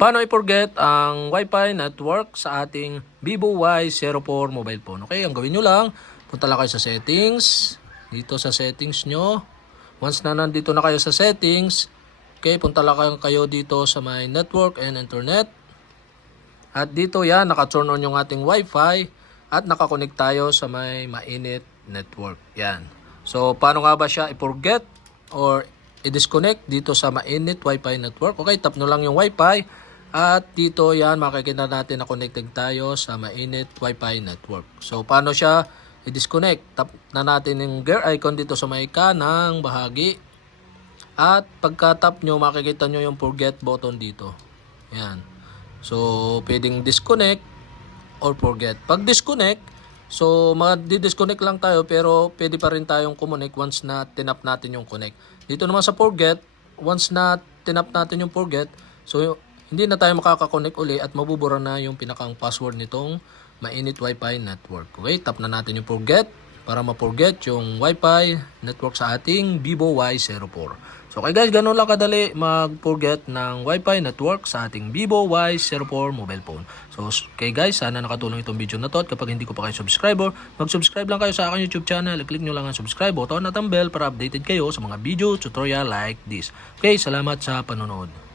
Paano i-forget ang Wi-Fi network sa ating Vivo Y04 mobile phone? Okay, ang gawin nyo lang, punta lang kayo sa settings. Dito sa settings nyo. Once na nandito na kayo sa settings, okay, punta lang kayo, dito sa my network and internet. At dito yan, naka-turn on yung ating Wi-Fi at nakakonect tayo sa may mainit network. Yan. So, paano nga ba siya i-forget or i-disconnect dito sa mainit Wi-Fi network? Okay, tap nyo lang yung Wi-Fi at dito yan, makikita natin na connected tayo sa mainit Wi-Fi network. So, paano siya i-disconnect? Tap na natin yung gear icon dito sa may kanang bahagi. At pagka-tap nyo, makikita nyo yung forget button dito. Yan. So, pwedeng disconnect or forget. Pag disconnect, so mag-disconnect lang tayo pero pwede pa rin tayong connect once na tinap natin yung connect. Dito naman sa forget, once na tinap natin yung forget, so hindi na tayo makaka-connect uli at mabubura na yung pinakang password nitong mainit Wi-Fi network. Okay, tap na natin yung forget para ma-forget yung Wi-Fi network sa ating Vivo Y04. So okay guys, ganun lang kadali mag-forget ng Wi-Fi network sa ating Vivo Y04 mobile phone. So okay guys, sana nakatulong itong video na to at kapag hindi ko pa kayo subscriber, mag-subscribe lang kayo sa aking YouTube channel. Click nyo lang ang subscribe button at ang bell para updated kayo sa mga video tutorial like this. Okay, salamat sa panonood.